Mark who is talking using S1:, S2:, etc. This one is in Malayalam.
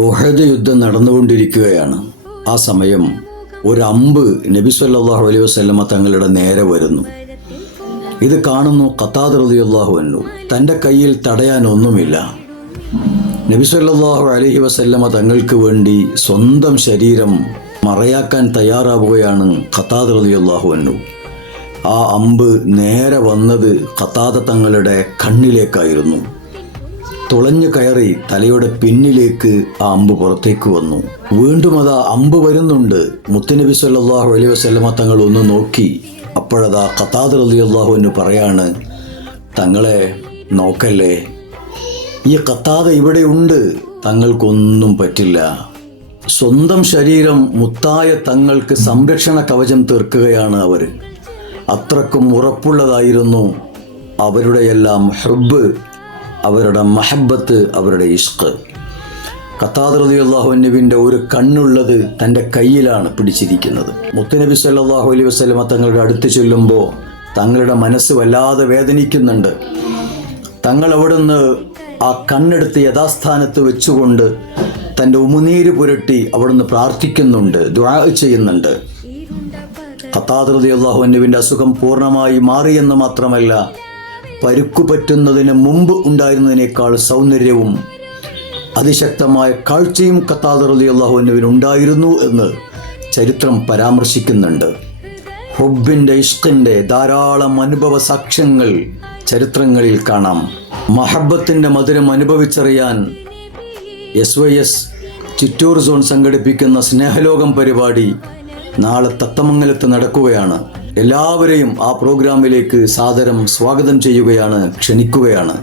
S1: ഉഹദ് യുദ്ധം നടന്നുകൊണ്ടിരിക്കുകയാണ്. ആ സമയം ഒരു അമ്പ് നബി സല്ലാഹു അലൈഹി വസല്ലമ തങ്ങളുടെ നേരെ വരുന്നു. ഇത് കാണുന്നു ഖത്താദ് റളിയല്ലാഹു അൻഹു. തന്റെ കയ്യിൽ തടയാനൊന്നുമില്ല. നബി സല്ലാഹു അലൈഹി വസല്ലമ തങ്ങൾക്ക് വേണ്ടി സ്വന്തം ശരീരം മറയാക്കാൻ തയ്യാറാവുകയാണ് ഖത്താദ് റളിയല്ലാഹു അൻഹു. ആ അമ്പ് നേരെ വന്നത് ഖത്താദ തങ്ങളുടെ കണ്ണിലേക്കായിരുന്നു. തുളഞ്ഞു കയറി തലയുടെ പിന്നിലേക്ക് ആ അമ്പ് പുറത്തേക്ക് വന്നു. വീണ്ടും അത് അമ്പ് വരുന്നുണ്ട്. മുത്തുനബി സല്ലാഹു അലൈ വസല്ലമ തങ്ങൾ ഒന്ന് നോക്കി. അപ്പോഴതാ ഖത്താദ് റളിയല്ലാഹു എന്ന് പറയാണ് തങ്ങളെ നോക്കല്ലേ? ഈ കത്താത ഇവിടെ ഉണ്ട്. തങ്ങൾക്കൊന്നും പറ്റില്ല. സ്വന്തം ശരീരം മുത്തായ തങ്ങൾക്ക് സംരക്ഷണ കവചം തീർക്കുകയാണ് അവർ. അത്രക്കും ഉറപ്പുള്ളതായിരുന്നു അവരുടെയെല്ലാം ഹെബ് അവരുടെ മഹബത്ത് അവരുടെ ഇഷ്ക്. കത്താദ്രതിയുള്ളാഹുനുവിന്റെ ഒരു കണ്ണുള്ളത് തന്റെ കയ്യിലാണ് പിടിച്ചിരിക്കുന്നത്. മുത്തുനബി സല്ലാഹു അലൈ വസ്ലമ തങ്ങളുടെ അടുത്ത് ചെല്ലുമ്പോൾ തങ്ങളുടെ മനസ്സ് വല്ലാതെ വേദനിക്കുന്നുണ്ട്. തങ്ങൾ അവിടുന്ന് ആ കണ്ണെടുത്ത് യഥാസ്ഥാനത്ത് വെച്ചുകൊണ്ട് തന്റെ ഉമുനീര് പുരട്ടി അവിടുന്ന് പ്രാർത്ഥിക്കുന്നുണ്ട് ദ്വാ ചെയ്യുന്നുണ്ട്. ഖത്താദൃതി അള്ളാഹുവിന്റെ അസുഖം പൂർണമായി മാറിയെന്ന് മാത്രമല്ല പരുക്കു പറ്റുന്നതിന് മുമ്പ് ഉണ്ടായിരുന്നതിനേക്കാൾ സൗന്ദര്യവും അതിശക്തമായ കാഴ്ചയും ഖത്താദൃതി അള്ളാഹുവിന് ഉണ്ടായിരുന്നു എന്ന് ചരിത്രം പരാമർശിക്കുന്നുണ്ട്. ഹുബിന്റെ ഇഷ്കിന്റെ ധാരാളം അനുഭവ സാക്ഷ്യങ്ങൾ ചരിത്രങ്ങളിൽ കാണാം. മഹബത്തിന്റെ മധുരം അനുഭവിച്ചറിയാൻ S Y S Chittur zone സംഘടിപ്പിക്കുന്ന സ്നേഹലോകം പരിപാടി നാളെ തത്തമംഗലത്ത് നടക്കുകയാണ്. എല്ലാവരെയും ആ പ്രോഗ്രാമിലേക്ക് സാദരം സ്വാഗതം ചെയ്യുകയാണ് ക്ഷണിക്കുകയാണ്.